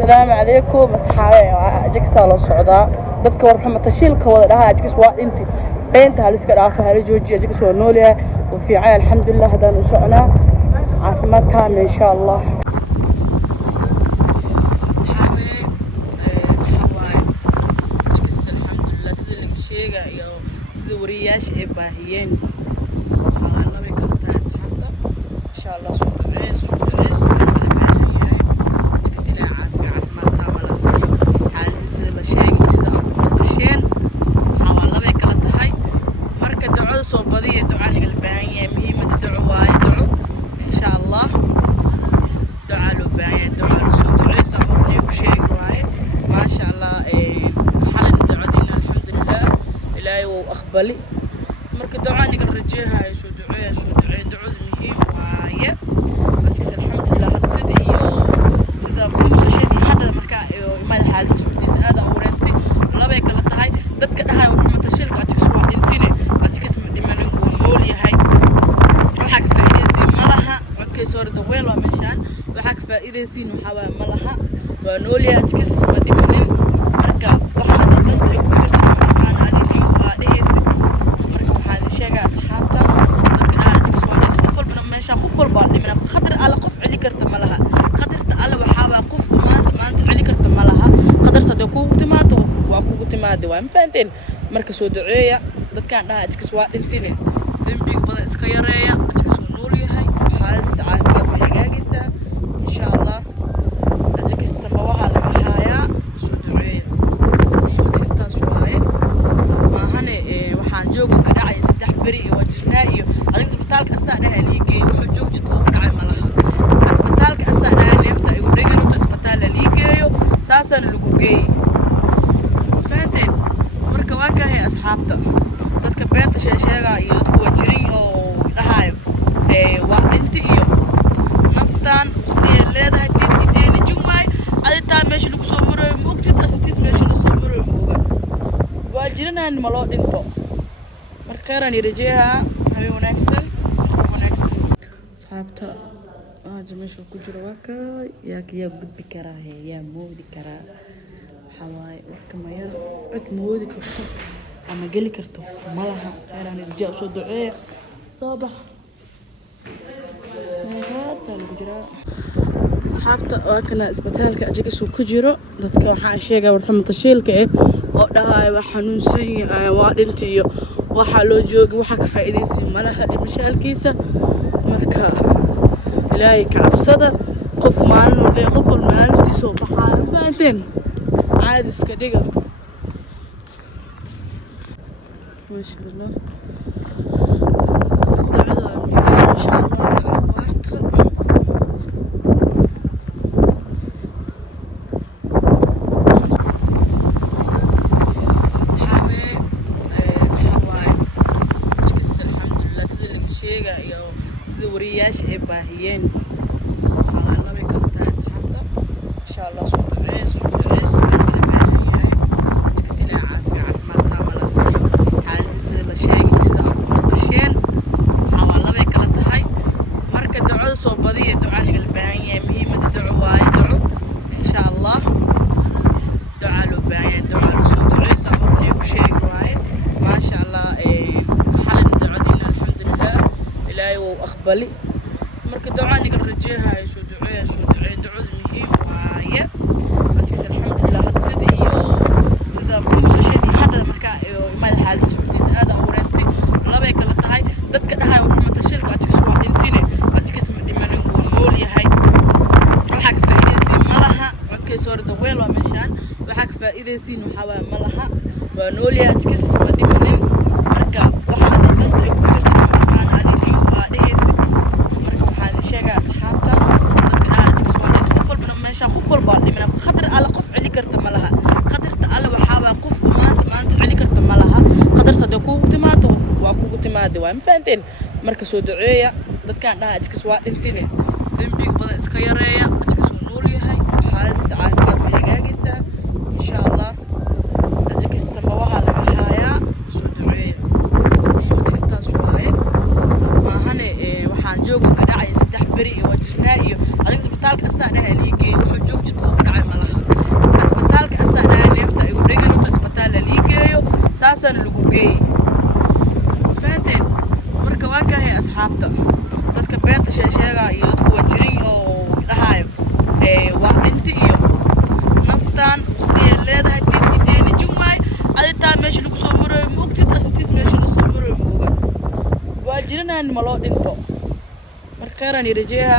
السلام عليكم أصحابي أجاكس على الصعداء dadka warxamata shilka wada dhaha Ajakis waa intii beenta hal iska dhaafay hal jooji Ajakis waa nool yahay oo fiican alxamdulillah hadaan u socnaa caafimaad taam insha Allah asxaabi waxa Ajakis alxamdulillah sida la sheegay iyo sida wariyaasha ay baahiyeen waxa la way kala tahay asxaabta insha Allah soo dhaceys soo badiyo ducaaniga la baahan yahay muhiimada duco waaye duco insha Allah duca loo baahan yahay duca soo duceysa hornay ku sheeg waaye ma sha Allah xalin ducadina alxamdulillah ilaahay wuu aqbali marka ducaaniga la rajeeyo soo ducee duco muhiim waaye Ajakis alxamdulillah hada sida qashani hada marka imaad xaalad socodis aad u wareystay labay kala tahay dadka dhahay warxamata shilka Ajakis waa dhintine Ajakis صورة وين لو مشان وحك فائدة سين وحوا ملها ونولي Ajakis ما دمنين مركا واحد دنت كبرت مكان هذه اليوم ليس مركا واحد شيء أصحابته تذكر Ajakis واحد خفل من مشان خفل بعد من خطر على قف علي كرت ملها قدرت على وحوا قف ما أنت علي كرت ملها قدرت دكوا تماتوا وأكوا تمادوا وهم فانتين مركا Sodoceeya تذكر Ajakis واحد انتني دنبي بدأ إسكيرية Ajakis ونولي هاي حال ساعات هجاجسة إن شاء الله Ajakis سماوها لها هايا Sodoceeya يمكن تاسوها ما هني وحان جوجو كدعي سدح بري وجرنائي Ajakis بتالك أسألها ليجي وحجوج تطلب دعي ملها أسبتالك أسألها نفتا يقول رجلو تسبتالها ليجي ساسا لجوجي فهمتين مركواكا هي أصحابته dadka beenta sheega iyo dadku wajirin oo dhahayo waa intii iyo naftaan waqtiga leedahay tiis jumay adita meesha lagu soo maray mugtid asintiis meesha la soo maray muga wajirinaan ma loo dhinto markaan rajeeha habeen wanaagsan asxaabta meesha ku jiro waka yaa gudbi karaa yaa moodi karaa xawaay warka ma yar cid moodi karto أما قلي كرتو مالها خيران الرجال Sodoceeya صباح هذا الجراء أصحابته وكنا إسبتالك Ajakis وكجرو dadka waxaan sheegay warxamada shilka oo dhahay waxaan xanuunsan waa dhintiyo waxa loo joogi waxa ka faa'iideysan malaha dhimashaalkiisa marka ilaahay ka cabsada qof maalintiisa oo baxaa faanteen caadi iska dhiga ما شاء الله دعاء ما شاء الله دعوات أصحابي حواي Ajakis الحمد لله سيد الشيء يا سيد ورياش باهيين الله بيكرتها أصحابته إن شاء الله Sodoceeya soo badiyo ducaaniga la baahan yahay muhiimada duco waaye duco insha Allah duca loo baahan yahay duca soo duceysa hornay ku sheeg waaye ma sha Allah xalin ducadina alxamdulillah ilaahay wuu aqbali marka ducaaniga la rajeeyo soo ducee duco muhiim waaye Ajakis alxamdulillah hada sida qashani hada marka imaad xaalad socodis aad u wareystay labay kala tahay dadka dhahay warxamata shilka Ajakis waa dhintine Ajakis صورة وين لو مشان وحك فائدة سين وحوا ملها ونولي Ajakis ما دمنين مركا واحد دنت كبرت مكان هذه اليوم ليس مركا واحد شيء أصحابته تذكر Ajakis واحد خفل من مشان خفل بعد من خطر على قف علي كرت ملها قدرت على وحوا قف ما أنت علي كرت ملها قدرت دكوا تماتوا وأكوا تمادوا وهم فانتين مركا Sodoceeya تذكر Ajakis واحد انتني دنبي بدأ إسكيرية Ajakis ونولي هاي حال ساعات هجاجسة إن شاء الله Ajakis سماوها لها هايا Sodoceeya يمكن تاسوها ما هني وحان جوجو كدعي سدح بري وجرنائي Ajakis بتالك أسألها ليجي وحجوج تطلب دعي ملها iyo dadku waa jirin oo dhahayo waa inta iyo naftaan waqtiga leedahay tis ideeni jumay aditaa meesha lagu soo maray ma ogtid asintiis meesha la soo maray ma oga waa jirinaan ma loo dhinto marka raan rajeeyaa